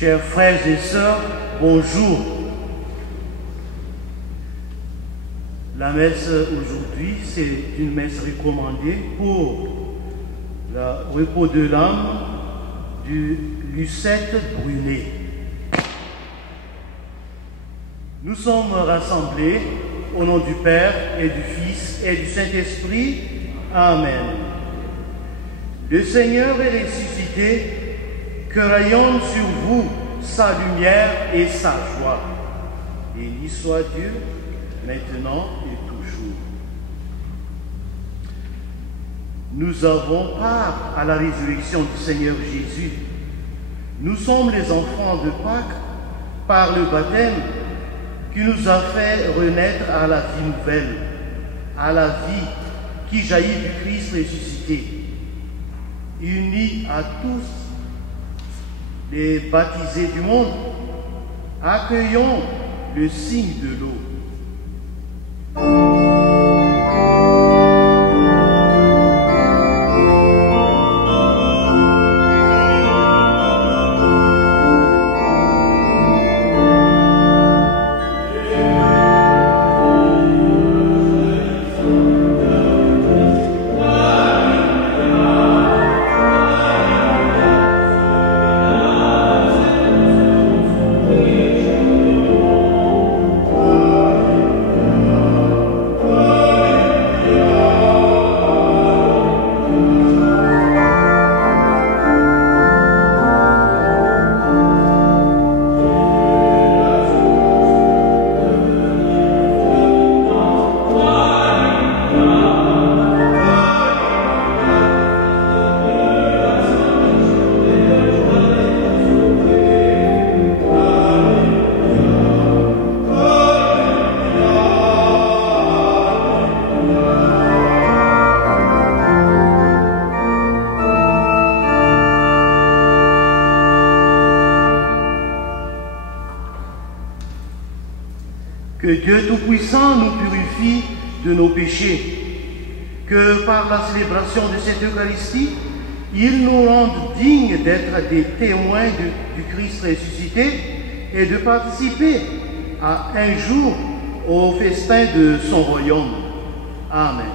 Chers frères et sœurs, bonjour. La messe aujourd'hui, c'est une messe recommandée pour le repos de l'âme de Lucette Brunet. Nous sommes rassemblés au nom du Père et du Fils et du Saint-Esprit. Amen. Le Seigneur est ressuscité, que rayonne sur vous sa lumière et sa joie. Béni soit Dieu, maintenant et toujours. Nous avons part à la résurrection du Seigneur Jésus. Nous sommes les enfants de Pâques par le baptême qui nous a fait renaître à la vie nouvelle, à la vie qui jaillit du Christ ressuscité. Unis à tous les baptisés du monde, accueillons le signe de l'eau. Que Dieu Tout-Puissant nous purifie de nos péchés, que par la célébration de cette Eucharistie, il nous rende dignes d'être des témoins du Christ ressuscité et de participer à un jour au festin de son royaume. Amen.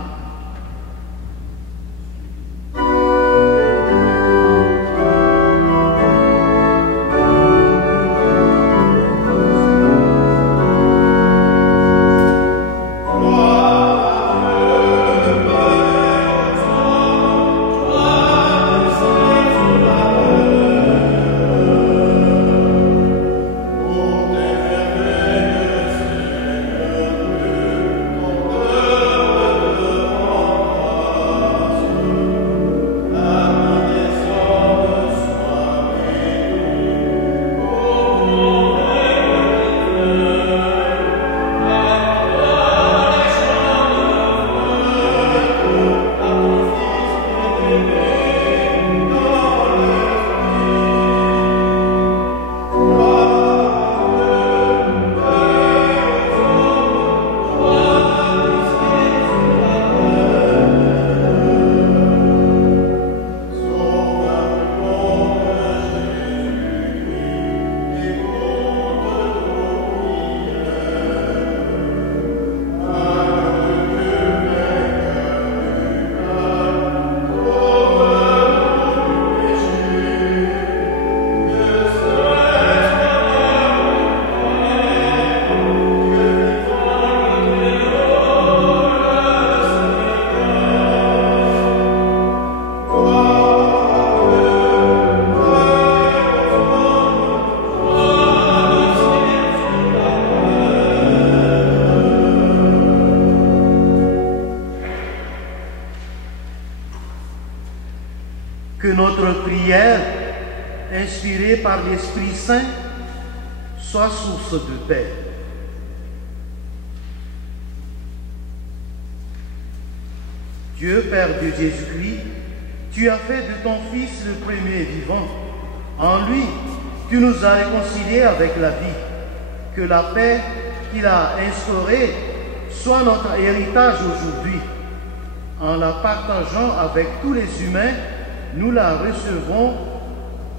Que notre prière, inspirée par l'Esprit Saint, soit source de paix. Dieu, Père de Jésus-Christ, tu as fait de ton Fils le premier vivant. En lui, tu nous as réconciliés avec la vie. Que la paix qu'il a instaurée soit notre héritage aujourd'hui. En la partageant avec tous les humains, nous la recevons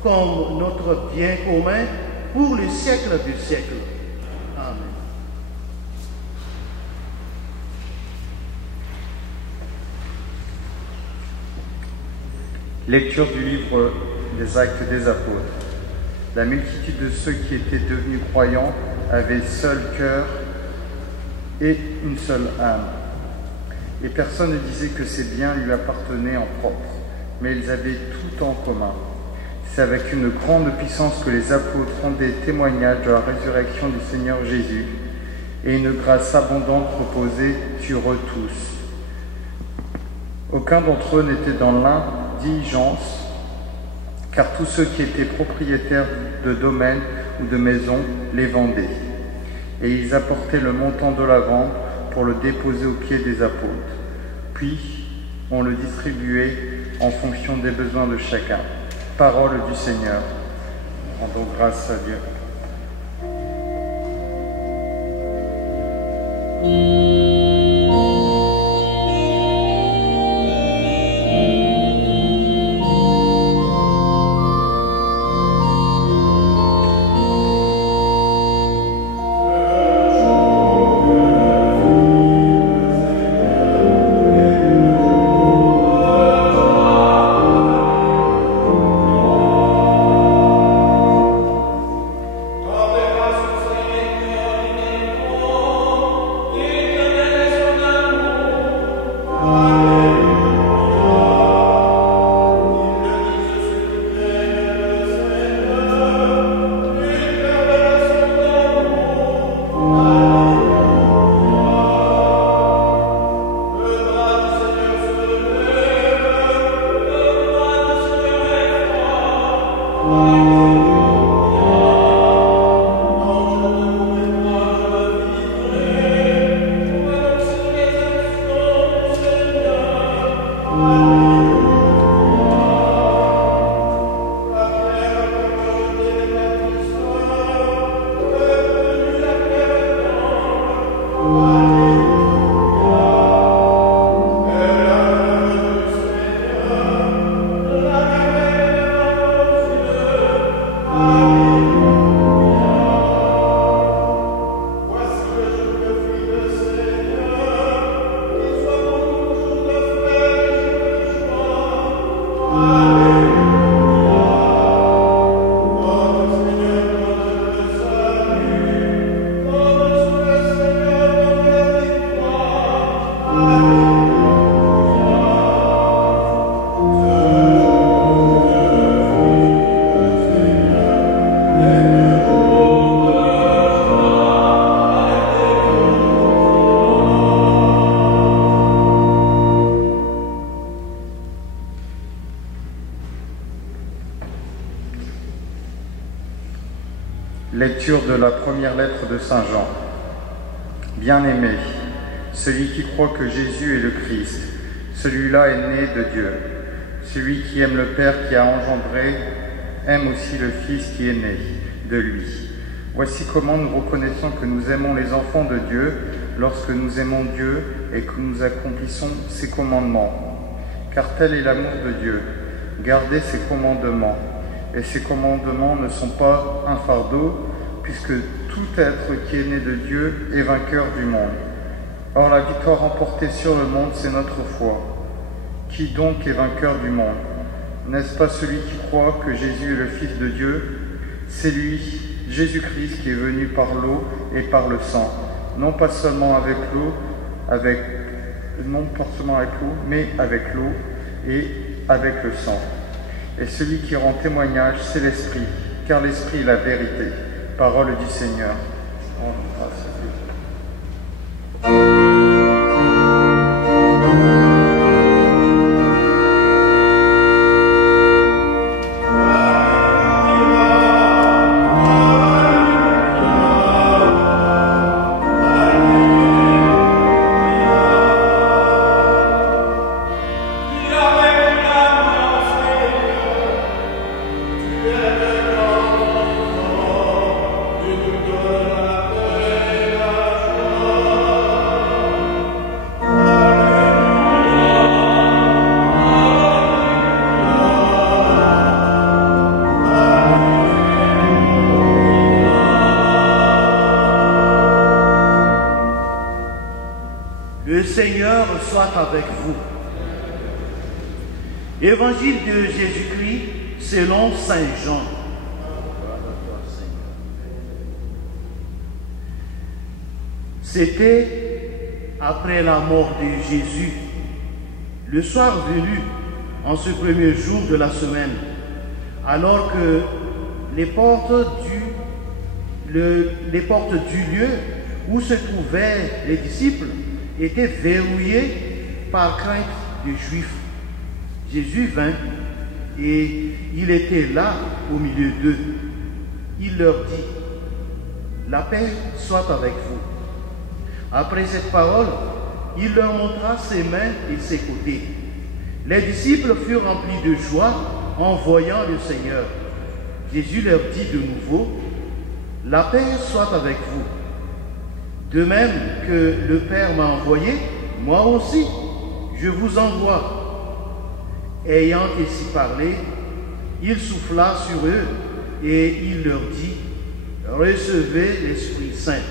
comme notre bien commun pour le siècle du siècle. Amen. Lecture du livre des Actes des Apôtres. La multitude de ceux qui étaient devenus croyants avait seul cœur et une seule âme. Et personne ne disait que ses biens lui appartenaient en propre, mais ils avaient tout en commun. C'est avec une grande puissance que les apôtres rendaient témoignage de la résurrection du Seigneur Jésus, et une grâce abondante reposait sur eux tous. Aucun d'entre eux n'était dans l'indigence, car tous ceux qui étaient propriétaires de domaines ou de maisons les vendaient. Et ils apportaient le montant de la vente pour le déposer aux pieds des apôtres. Puis, on le distribuait en fonction des besoins de chacun. Parole du Seigneur. Rendons grâce à Dieu. Lecture de la première lettre de Saint Jean. Bien-aimé, celui qui croit que Jésus est le Christ, celui-là est né de Dieu. Celui qui aime le Père qui a engendré, aime aussi le Fils qui est né de lui. Voici comment nous reconnaissons que nous aimons les enfants de Dieu, lorsque nous aimons Dieu et que nous accomplissons ses commandements. Car tel est l'amour de Dieu, garder ses commandements. Et ces commandements ne sont pas un fardeau, puisque tout être qui est né de Dieu est vainqueur du monde. Or la victoire remportée sur le monde, c'est notre foi. Qui donc est vainqueur du monde? N'est-ce pas celui qui croit que Jésus est le Fils de Dieu? C'est lui, Jésus-Christ, qui est venu par l'eau et par le sang, non pas seulement avec l'eau, mais avec l'eau et avec le sang. Et celui qui rend témoignage, c'est l'Esprit, car l'Esprit est la vérité. Parole du Seigneur. Rendons grâce à Dieu. Amen. Seigneur soit avec vous. Évangile de Jésus-Christ selon Saint Jean. C'était après la mort de Jésus, le soir venu, en ce premier jour de la semaine, alors que les portes du lieu où se trouvaient les disciples étaient verrouillées par crainte des Juifs. Jésus vint et il était là au milieu d'eux. Il leur dit, « La paix soit avec vous. » Après cette parole, il leur montra ses mains et ses côtés. Les disciples furent remplis de joie en voyant le Seigneur. Jésus leur dit de nouveau, « La paix soit avec vous. De même que le Père m'a envoyé, moi aussi, je vous envoie. » Ayant ainsi parlé, il souffla sur eux et il leur dit, « Recevez l'Esprit Saint.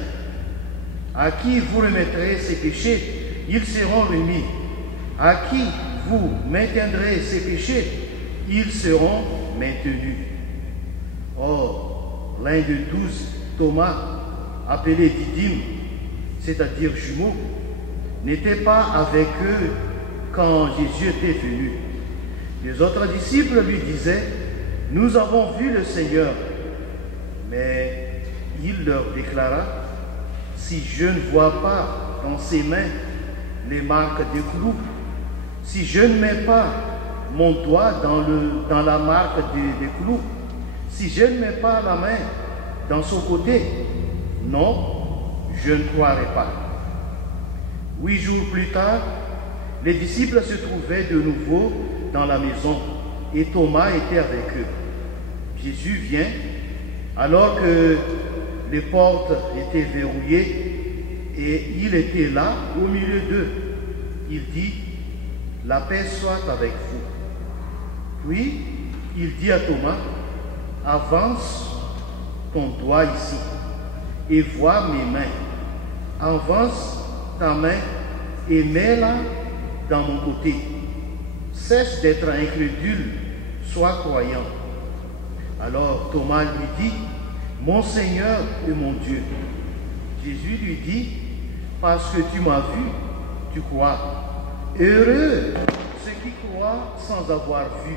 À qui vous remettrez ses péchés, ils seront remis. À qui vous maintiendrez ses péchés, ils seront maintenus. » Or, l'un de 12, Thomas, appelé Didyme, c'est-à-dire jumeau, n'était pas avec eux quand Jésus était venu. Les autres disciples lui disaient, « Nous avons vu le Seigneur. » Mais il leur déclara, « Si je ne vois pas dans ses mains les marques des clous, si je ne mets pas mon doigt dans la marque des clous, si je ne mets pas la main dans son côté, non, je ne croirai pas. » 8 jours plus tard, les disciples se trouvaient de nouveau dans la maison et Thomas était avec eux. Jésus vient, alors que les portes étaient verrouillées et il était là au milieu d'eux. Il dit, « La paix soit avec vous. » Puis il dit à Thomas, « Avance ton doigt ici et vois mes mains. Avance ta main et mets-la dans mon côté. Cesse d'être incrédule, sois croyant. » Alors Thomas lui dit, « Mon Seigneur et mon Dieu. » Jésus lui dit, « Parce que tu m'as vu, tu crois. Heureux ceux qui croient sans avoir vu. »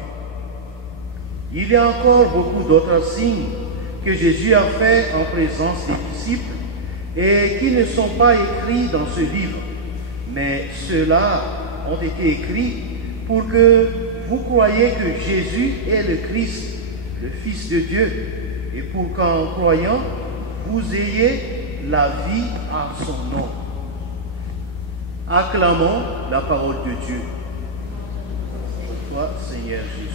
Il y a encore beaucoup d'autres signes que Jésus a faits en présence des disciples et qui ne sont pas écrits dans ce livre, mais ceux-là ont été écrits pour que vous croyiez que Jésus est le Christ, le Fils de Dieu, et pour qu'en croyant, vous ayez la vie en son nom. Acclamons la parole de Dieu. Toi, Seigneur Jésus.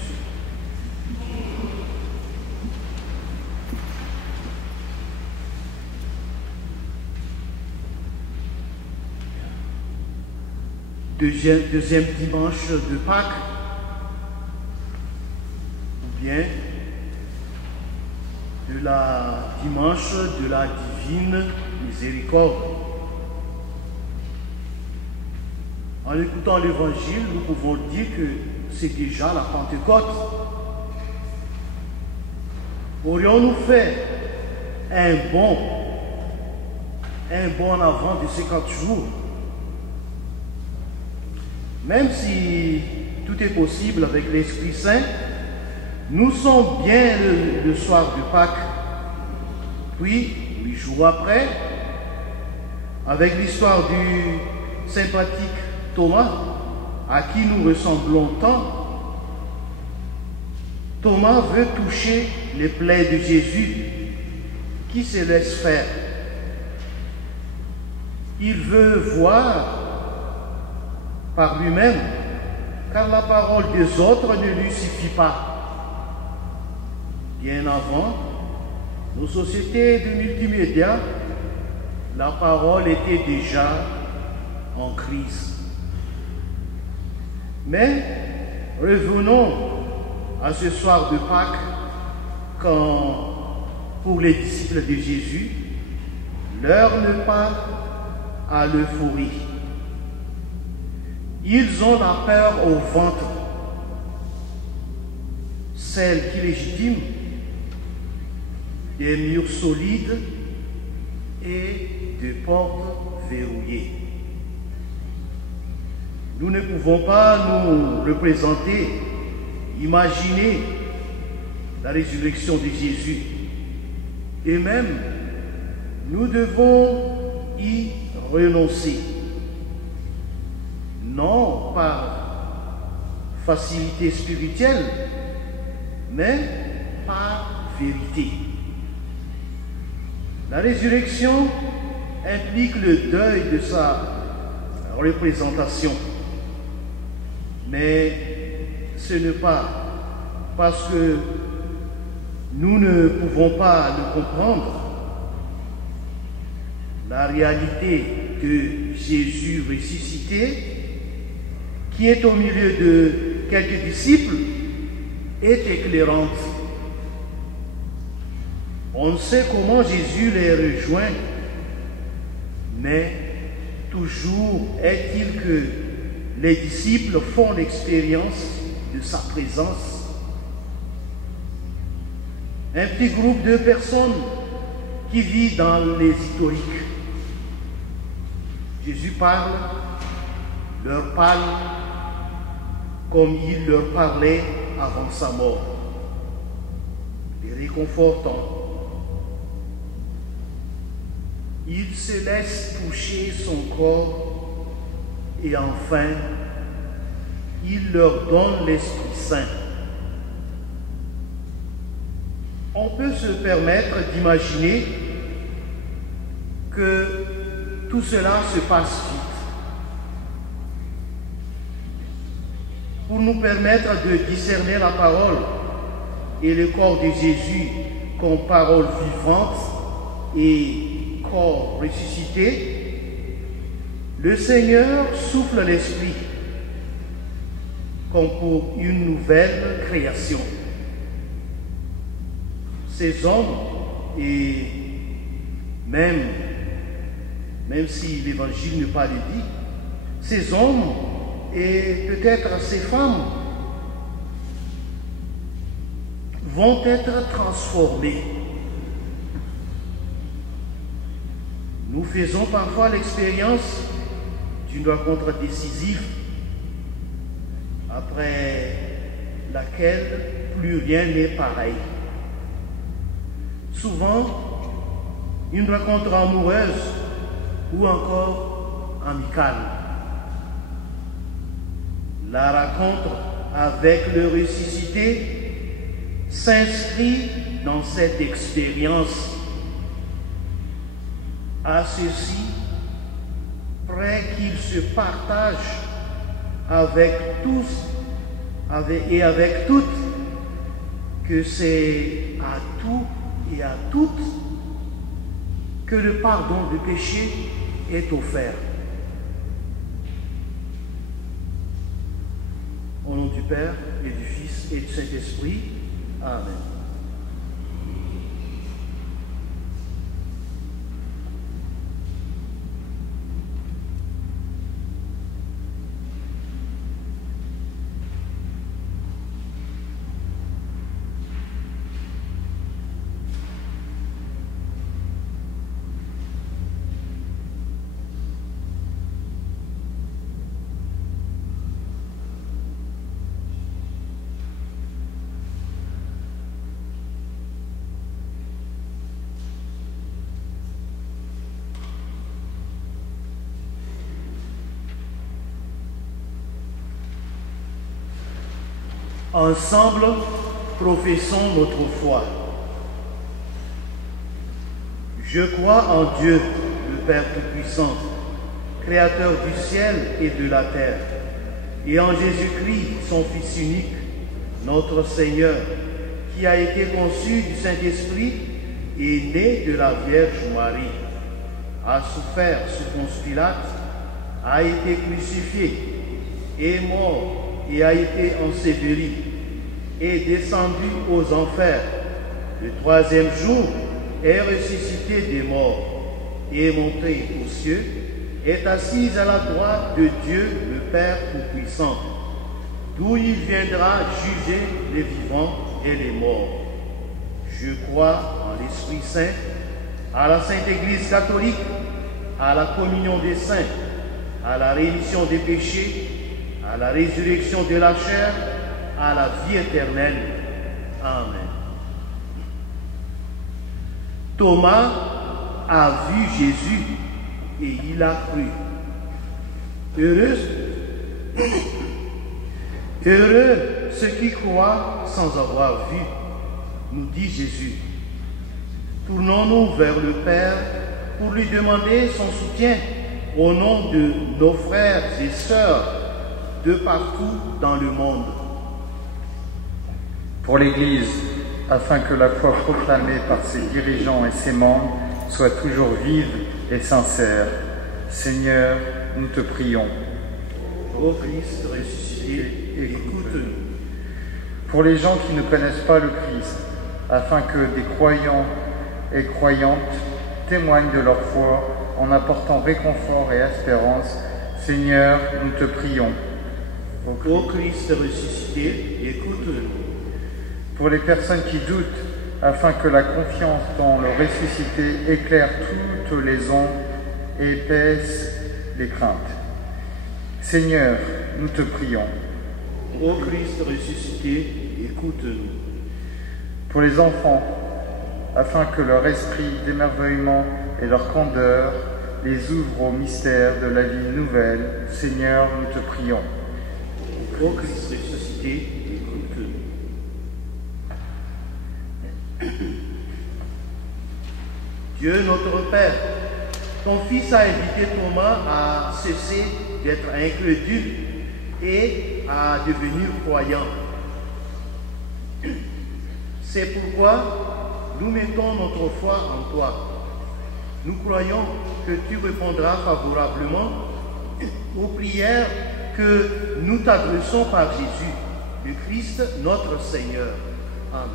Deuxième dimanche de Pâques, ou bien de la dimanche de la divine miséricorde. En écoutant l'évangile, nous pouvons dire que c'est déjà la Pentecôte. Aurions-nous fait un bond en avant de 50 jours? Même si tout est possible avec l'Esprit Saint, nous sommes bien le soir de Pâques. Puis, 8 jours après, avec l'histoire du sympathique Thomas, à qui nous ressemblons tant, Thomas veut toucher les plaies de Jésus, qui se laisse faire. Il veut voir par lui-même, car la parole des autres ne lui suffit pas. Bien avant, nos sociétés de multimédia, la parole était déjà en crise. Mais revenons à ce soir de Pâques, quand, pour les disciples de Jésus, l'heure ne part à l'euphorie. Ils ont la peur au ventre, celle qui légitime des murs solides et des portes verrouillées. Nous ne pouvons pas nous représenter, imaginer la résurrection de Jésus. Et même, nous devons y renoncer. Non par facilité spirituelle, mais par vérité. La résurrection implique le deuil de sa représentation. Mais ce n'est pas parce que nous ne pouvons pas le comprendre. La réalité de Jésus ressuscité, qui est au milieu de quelques disciples, est éclairante. On ne sait comment Jésus les rejoint, mais toujours est-il que les disciples font l'expérience de sa présence. Un petit groupe de personnes qui vit dans les historiques. Jésus parle, leur parle comme il leur parlait avant sa mort, les réconfortant. Il se laisse toucher son corps et enfin, il leur donne l'Esprit Saint. On peut se permettre d'imaginer que tout cela se passe vite. Pour nous permettre de discerner la parole et le corps de Jésus comme parole vivante et corps ressuscité, le Seigneur souffle l'Esprit comme pour une nouvelle création. Ces hommes, et même si l'Évangile n'est pas le dit, ces hommes et peut-être ces femmes vont être transformés. Nous faisons parfois l'expérience d'une rencontre décisive après laquelle plus rien n'est pareil. Souvent, une rencontre amoureuse ou encore amicale. La rencontre avec le ressuscité s'inscrit dans cette expérience. À ceci, près qu'il se partage avec tous et avec toutes, que c'est à tout et à toutes que le pardon du péché est offert. Au nom du Père et du Fils et du Saint-Esprit. Amen. Ensemble, professons notre foi. Je crois en Dieu, le Père Tout-Puissant, Créateur du ciel et de la terre, et en Jésus-Christ, son Fils unique, notre Seigneur, qui a été conçu du Saint-Esprit et né de la Vierge Marie, a souffert sous Ponce Pilate, a été crucifié, est mort et a été enseveli, est descendu aux enfers. Le troisième jour est ressuscité des morts, est monté aux cieux, est assis à la droite de Dieu le Père Tout-Puissant, d'où il viendra juger les vivants et les morts. Je crois en l'Esprit Saint, à la Sainte Église catholique, à la communion des saints, à la rémission des péchés, à la résurrection de la chair, à la vie éternelle. Amen. Thomas a vu Jésus et il a cru. Heureux ceux qui croient sans avoir vu, nous dit Jésus. Tournons-nous vers le Père pour lui demander son soutien au nom de nos frères et sœurs de partout dans le monde. Pour l'Église, afin que la foi proclamée par ses dirigeants et ses membres soit toujours vive et sincère, Seigneur, nous te prions. Ô Christ ressuscité, écoute-nous. Pour les gens qui ne connaissent pas le Christ, afin que des croyants et croyantes témoignent de leur foi en apportant réconfort et espérance, Seigneur, nous te prions. Ô Christ ressuscité, écoute-nous. Pour les personnes qui doutent, afin que la confiance dans le ressuscité éclaire toutes les ombres et épaisse les craintes. Seigneur, nous te prions. Ô Christ ressuscité, écoute-nous. Pour les enfants, afin que leur esprit d'émerveillement et leur candeur les ouvre au mystère de la vie nouvelle, Seigneur, nous te prions. Ô Christ ressuscité, écoute-nous. Dieu notre Père, ton Fils a invité Thomas à cesser d'être incrédule et à devenir croyant. C'est pourquoi nous mettons notre foi en toi. Nous croyons que tu répondras favorablement aux prières que nous t'adressons par Jésus, le Christ, notre Seigneur. Amen.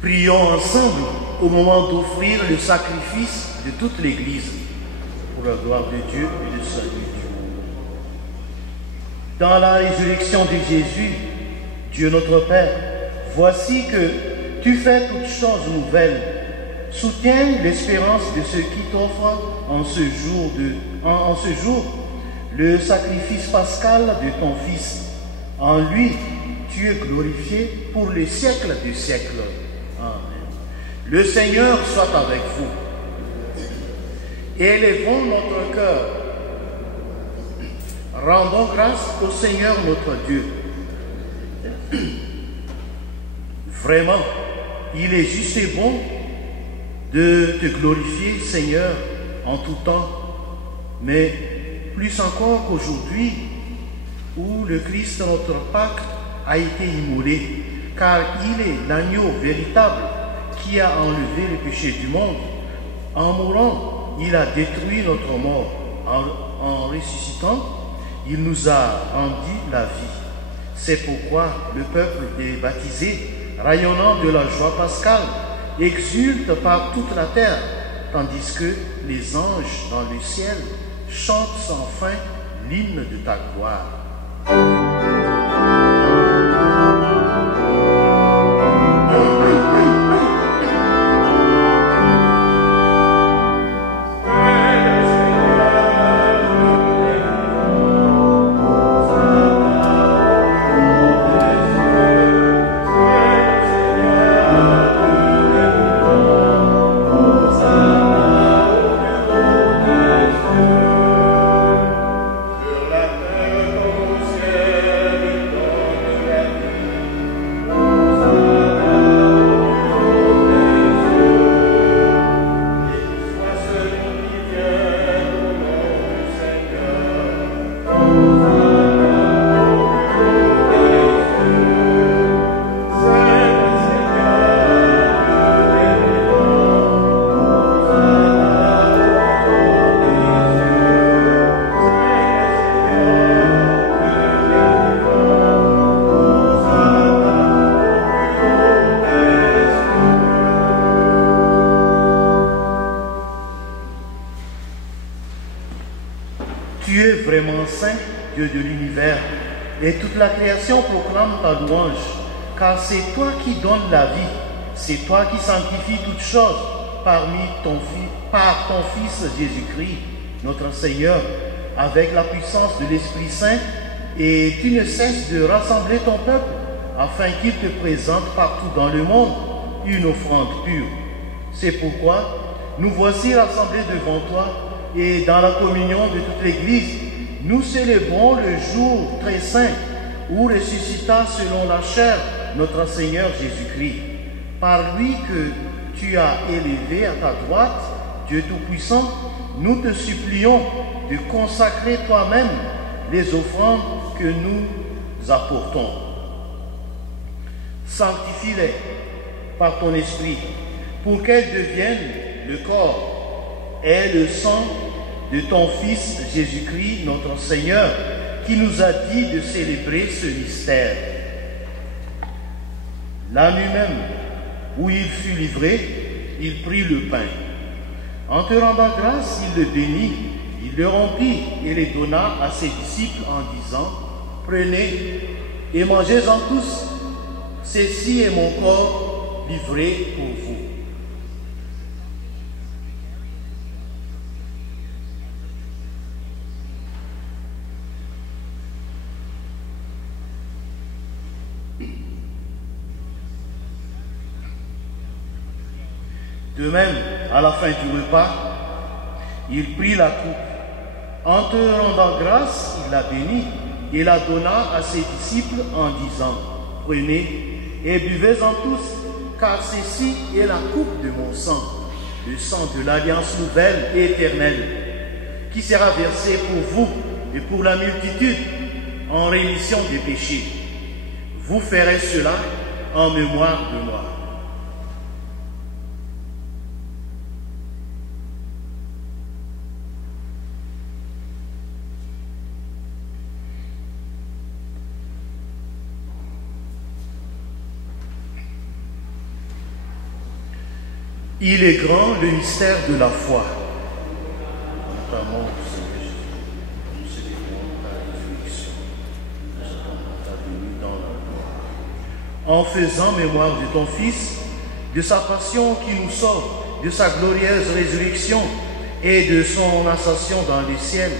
Prions ensemble au moment d'offrir le sacrifice de toute l'Église pour la gloire de Dieu et le salut du monde. Dans la résurrection de Jésus, Dieu notre Père, voici que tu fais toutes choses nouvelles. Soutiens l'espérance de ceux qui t'offrent en ce jour le sacrifice pascal de ton Fils. En lui, tu es glorifié pour les siècles des siècles. Amen. Le Seigneur soit avec vous. Élevons notre cœur. Rendons grâce au Seigneur notre Dieu. Vraiment, il est juste et bon de te glorifier, Seigneur, en tout temps, mais plus encore qu'aujourd'hui, où le Christ, notre Pâque, a été immolé, car il est l'agneau véritable qui a enlevé le péché du monde. En mourant, il a détruit notre mort. En ressuscitant, il nous a rendu la vie. C'est pourquoi le peuple des baptisés, rayonnant de la joie pascale, exulte par toute la terre, tandis que les anges dans le ciel chantent sans fin l'hymne de ta gloire. Tu es vraiment saint, Dieu de l'univers, et toute la création proclame ta louange, car c'est toi qui donnes la vie, c'est toi qui sanctifies toutes choses par ton Fils Jésus-Christ, notre Seigneur, avec la puissance de l'Esprit Saint, et tu ne cesses de rassembler ton peuple, afin qu'il te présente partout dans le monde une offrande pure. C'est pourquoi nous voici rassemblés devant toi, et dans la communion de toute l'Église, nous célébrons le jour très saint où ressuscita selon la chair notre Seigneur Jésus-Christ. Par lui que tu as élevé à ta droite, Dieu Tout-Puissant, nous te supplions de consacrer toi-même les offrandes que nous apportons. Sanctifie-les par ton esprit pour qu'elles deviennent le corps et le sang de ton Fils Jésus-Christ, notre Seigneur, qui nous a dit de célébrer ce mystère. La nuit même où il fut livré, il prit le pain. En te rendant grâce, il le bénit, il le rompit et le donna à ses disciples en disant, « Prenez et mangez-en tous, ceci est mon corps livré pour vous. » De même, à la fin du repas, il prit la coupe. En te rendant grâce, il la bénit et la donna à ses disciples en disant, « Prenez et buvez-en tous, car ceci est la coupe de mon sang, le sang de l'alliance nouvelle et éternelle, qui sera versé pour vous et pour la multitude en rémission des péchés. Vous ferez cela en mémoire de moi. » Il est grand le mystère de la foi. Notamment, nous célébrons ta résurrection, nous attendons ta venue dans la gloire. En faisant mémoire de ton Fils, de sa passion qui nous sauve, de sa glorieuse résurrection et de son ascension dans les ciels,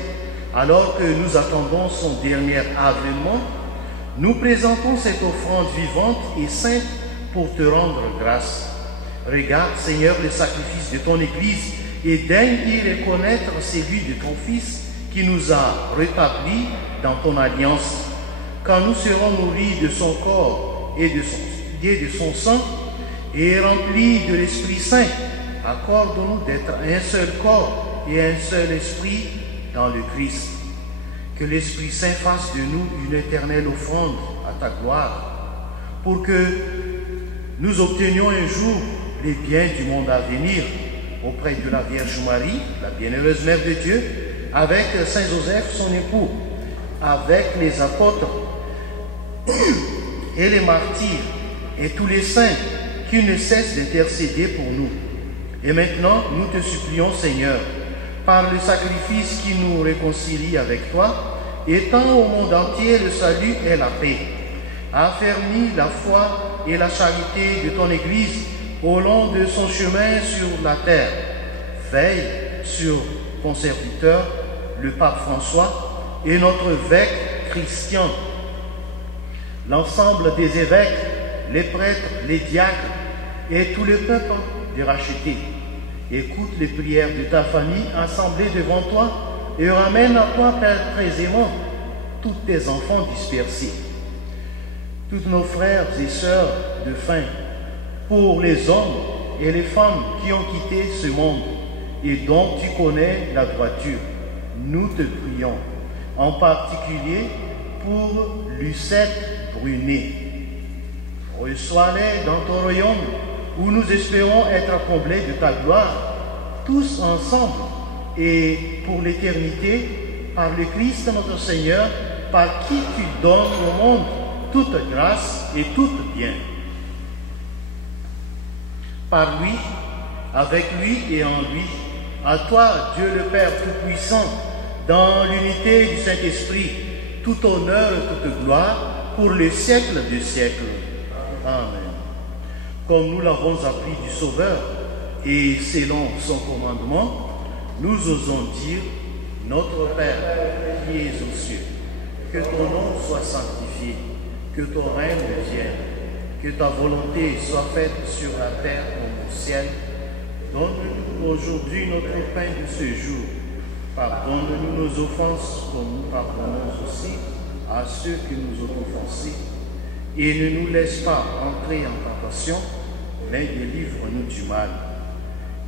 alors que nous attendons son dernier avènement, nous présentons cette offrande vivante et sainte pour te rendre grâce. Regarde, Seigneur, le sacrifice de ton Église et daigne y reconnaître celui de ton Fils qui nous a rétablis dans ton alliance. Quand nous serons nourris de son corps et de son sang et remplis de l'Esprit Saint, accorde-nous d'être un seul corps et un seul esprit dans le Christ. Que l'Esprit Saint fasse de nous une éternelle offrande à ta gloire, pour que nous obtenions un jour les biens du monde à venir auprès de la Vierge Marie, la bienheureuse Mère de Dieu, avec Saint Joseph, son époux, avec les apôtres et les martyrs et tous les saints qui ne cessent d'intercéder pour nous. Et maintenant, nous te supplions, Seigneur, par le sacrifice qui nous réconcilie avec toi, étends au monde entier le salut et la paix. Affermis la foi et la charité de ton Église au long de son chemin sur la terre. Veille sur ton serviteur, le pape François, et notre évêque Christian, l'ensemble des évêques, les prêtres, les diacres et tout le peuple de racheter. Écoute les prières de ta famille assemblée devant toi et ramène à toi précisément tous tes enfants dispersés, tous nos frères et sœurs de faim, pour les hommes et les femmes qui ont quitté ce monde et dont tu connais la droiture. Nous te prions, en particulier pour Lucette Brunet. Reçois-les dans ton royaume, où nous espérons être comblés de ta gloire, tous ensemble, et pour l'éternité, par le Christ notre Seigneur, par qui tu donnes au monde toute grâce et tout bien. Par lui, avec lui et en lui, à toi, Dieu le Père Tout-Puissant, dans l'unité du Saint-Esprit, tout honneur et toute gloire, pour les siècles des siècles. Amen. Comme nous l'avons appris du Sauveur, et selon son commandement, nous osons dire, notre Père qui es aux cieux, que ton nom soit sanctifié, que ton règne vienne, que ta volonté soit faite sur la terre comme au ciel. Donne-nous aujourd'hui notre pain de ce jour. Pardonne-nous nos offenses comme nous pardonnons aussi à ceux qui nous ont offensés. Et ne nous laisse pas entrer en tentation, mais délivre-nous du mal.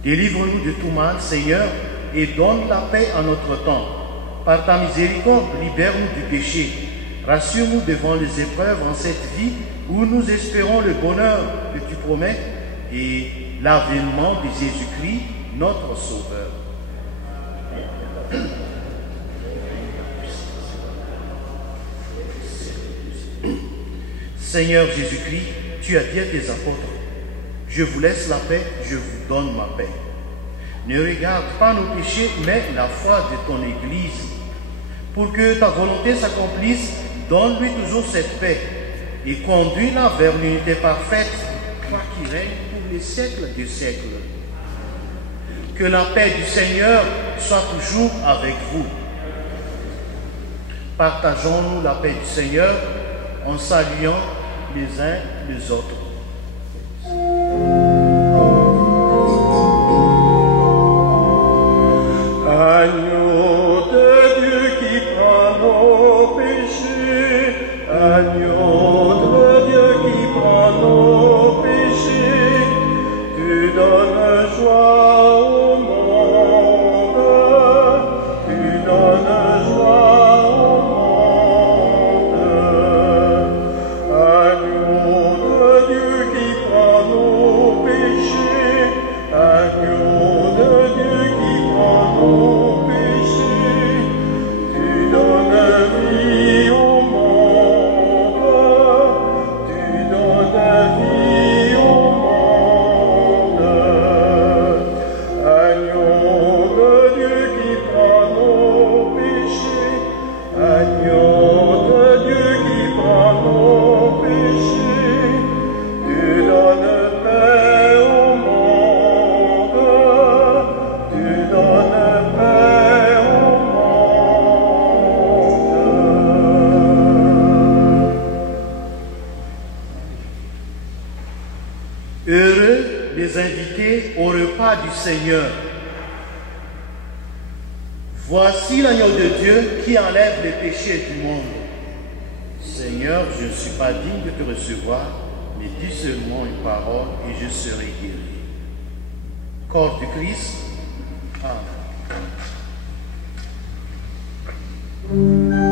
Délivre-nous de tout mal, Seigneur, et donne la paix à notre temps. Par ta miséricorde, libère-nous du péché. Rassure-nous devant les épreuves en cette vie où nous espérons le bonheur que tu promets et l'avènement de Jésus-Christ, notre Sauveur. Seigneur Jésus-Christ, tu as dit à tes apôtres, je vous laisse la paix, je vous donne ma paix. Ne regarde pas nos péchés, mais la foi de ton Église. Pour que ta volonté s'accomplisse, donne-lui toujours cette paix et conduis-la vers l'unité parfaite, toi qui règnes pour les siècles des siècles. Que la paix du Seigneur soit toujours avec vous. Partageons-nous la paix du Seigneur en saluant les uns les autres. Agneau de Dieu qui prend nos péchés, agneau de Dieu qui prend nos péchés, tu donnes joie au monde, tu donnes joie au monde. Agneau de Dieu qui prend nos péchés, agneau de Dieu qui prend nos péchés, tu donnes vie au monde, tu donnes vie au monde. Agneau de Dieu qui prend nos péchés, agneau de Dieu qui prend nos péchés, tu donnes paix au monde, tu donnes paix au monde. Heureux les invités au repas du Seigneur. Voici l'agneau de Dieu qui enlève les péchés du monde. Seigneur, je ne suis pas digne de te recevoir, mais dis seulement une parole et je serai guéri. Corps du Christ. Amen. Oh,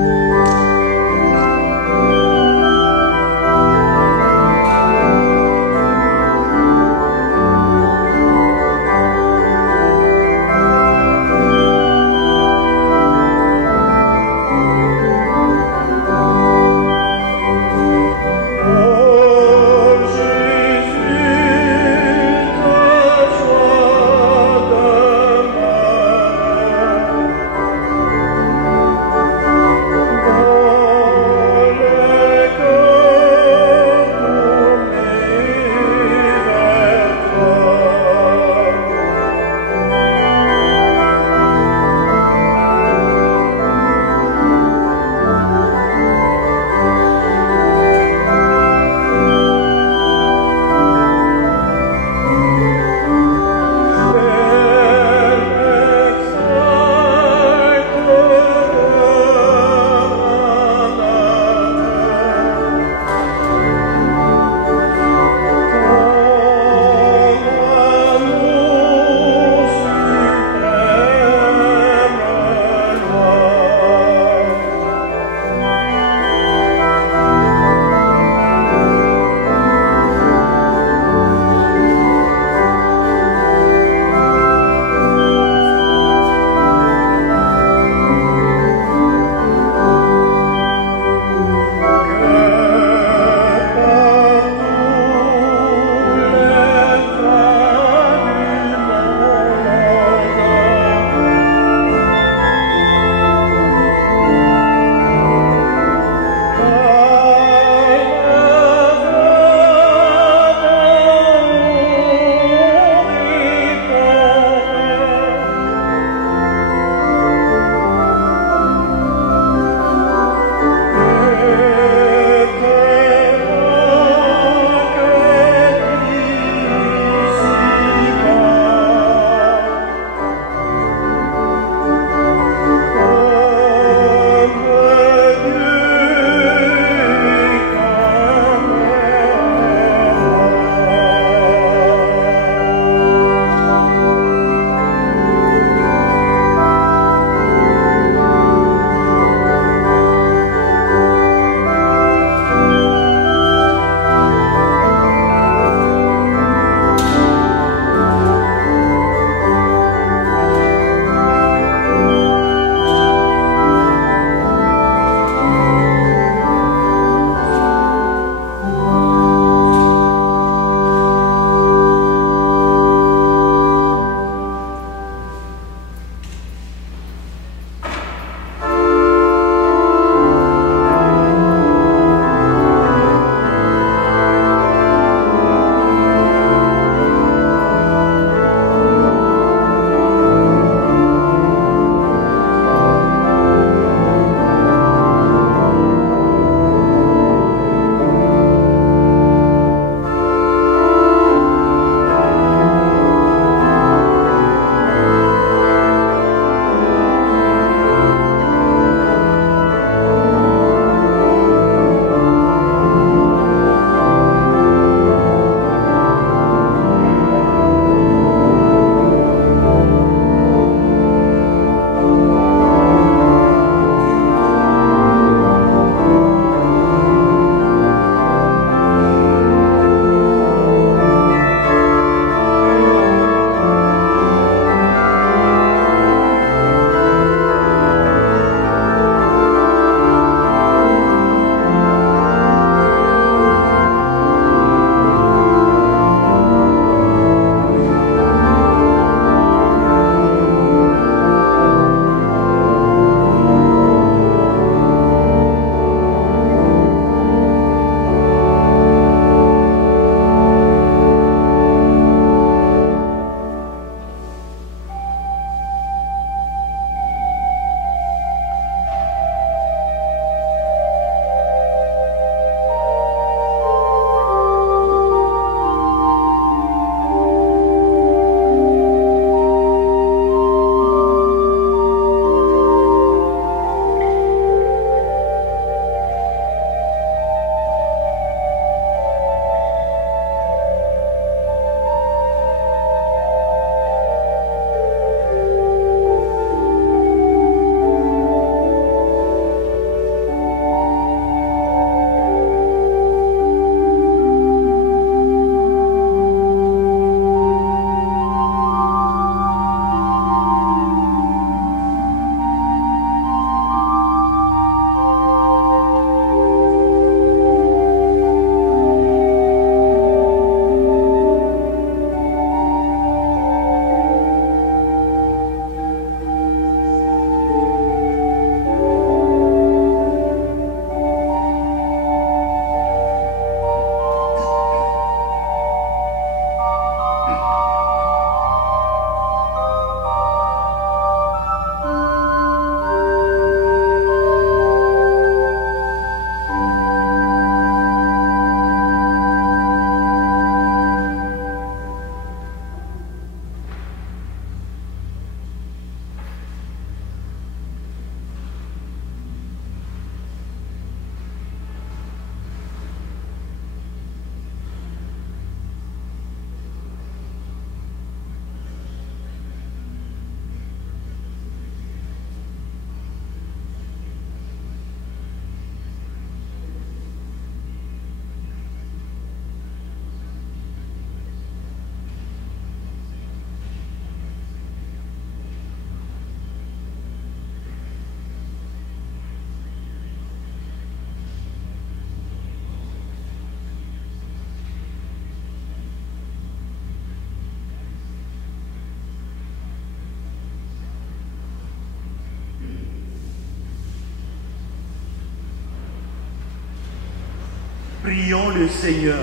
Prions le Seigneur.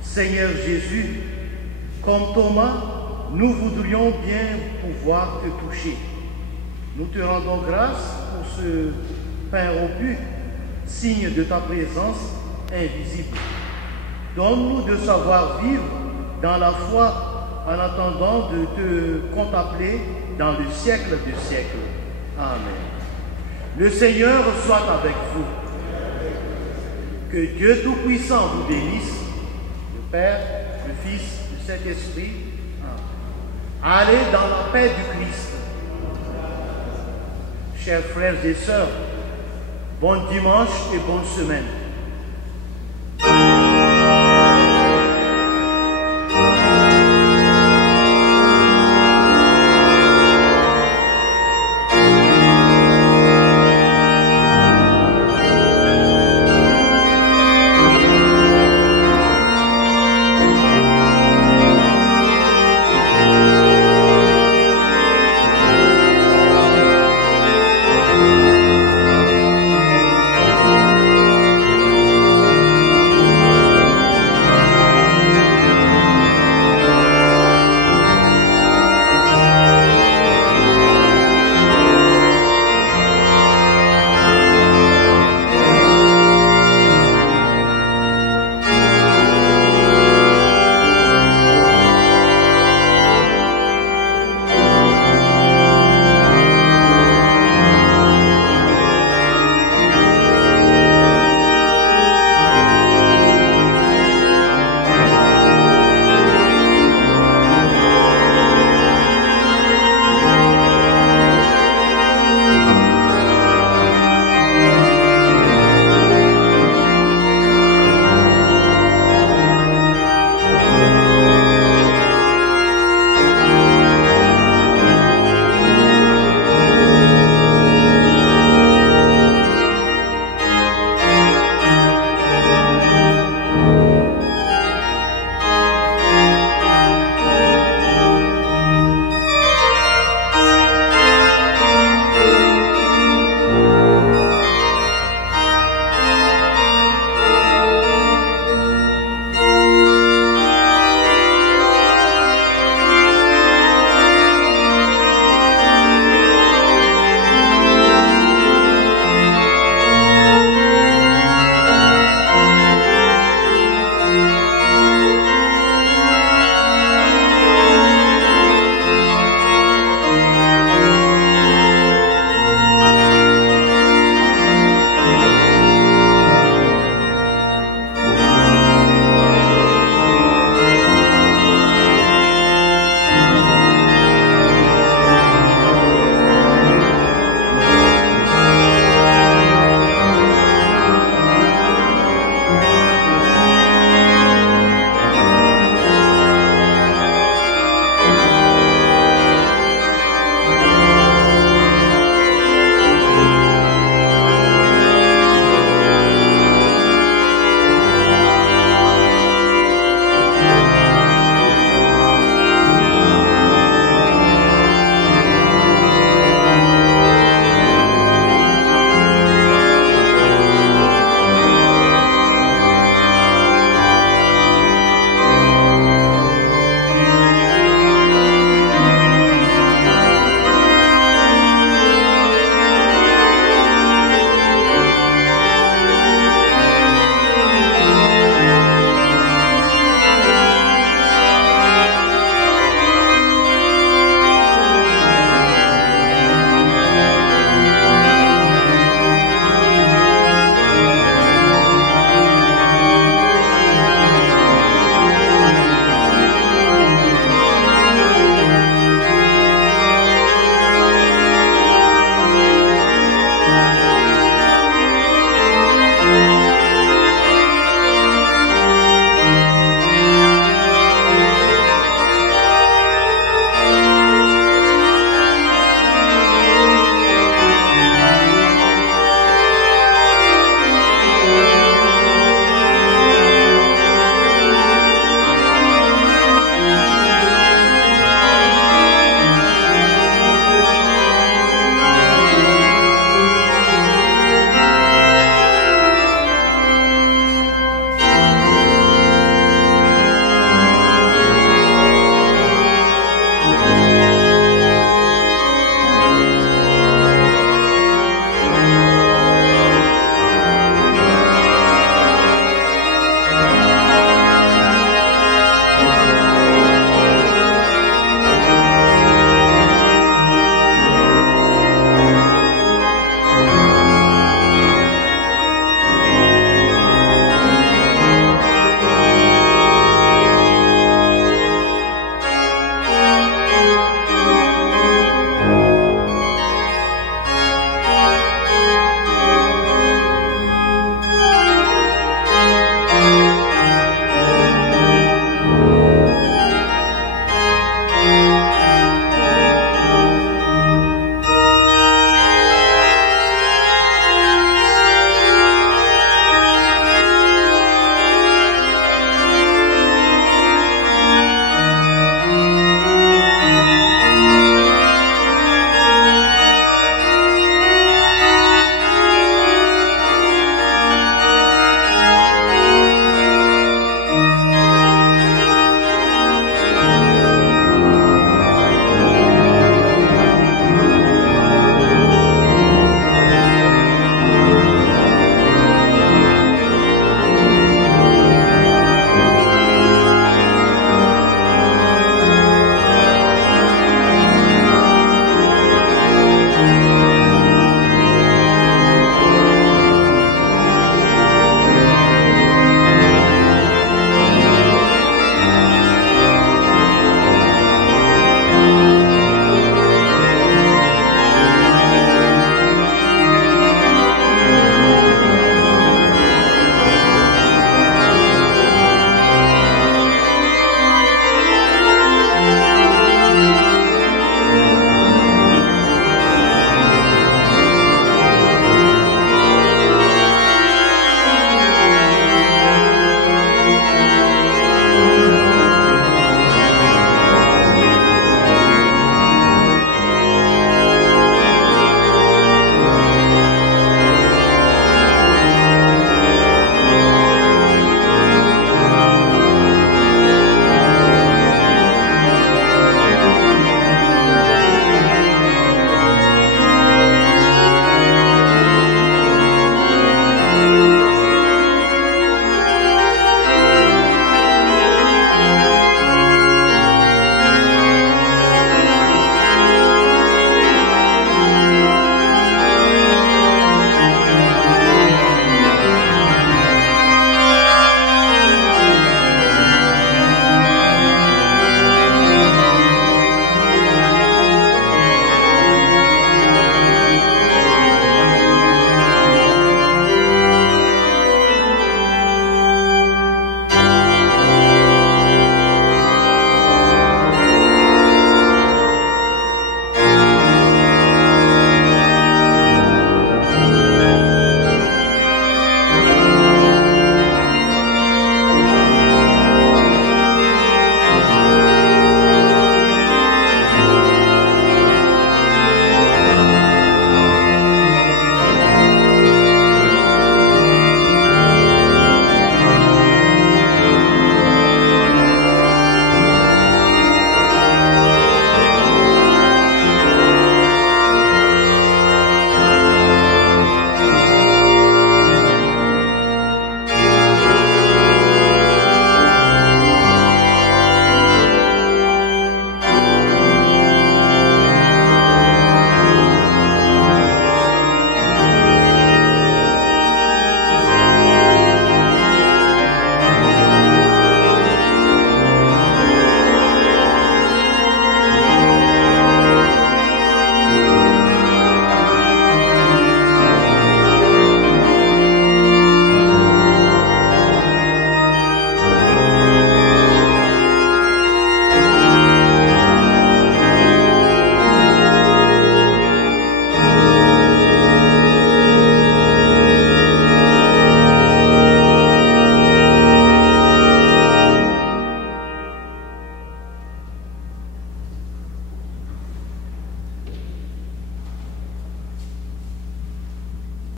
Seigneur Jésus, comme Thomas, nous voudrions bien pouvoir te toucher. Nous te rendons grâce pour ce pain rompu, signe de ta présence invisible. Donne-nous de savoir vivre dans la foi en attendant de te contempler dans le siècle des siècles. Amen. Le Seigneur soit avec vous. Que Dieu Tout-Puissant vous bénisse, le Père, le Fils, le Saint-Esprit. Allez dans la paix du Christ. Chers frères et sœurs, bon dimanche et bonne semaine.